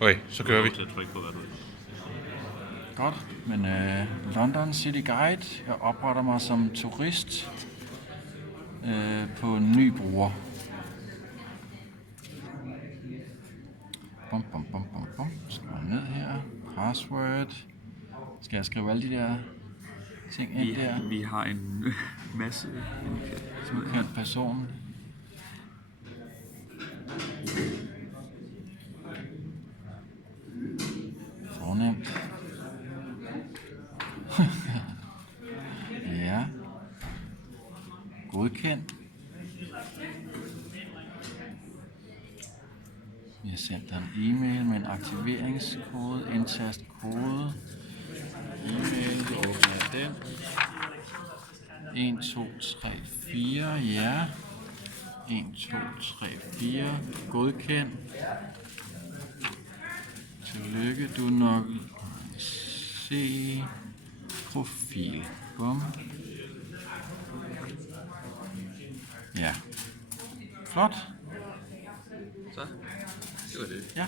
Okay, så kører vi. Til at trykke på, hvad du vil. Godt, men London City Guide. Jeg opretter mig som turist på en ny bruger. Bum, bum, bum, bum, bum. Skriver ned her. Password. Skal jeg skrive alle de der ting ind der? Vi har en masse Ukendt person. Fornemt. Ja. Godkendt. Vi har sendt dig en e-mail med en aktiveringskode. Indtast kode. E-mail, vi åbner den. 1, 2, 3, 4, ja. 1, 2, 3, 4. Godkendt. Tillykke, du er nok se profil. Bum. Ja. Flot. Så, det var det. Ja.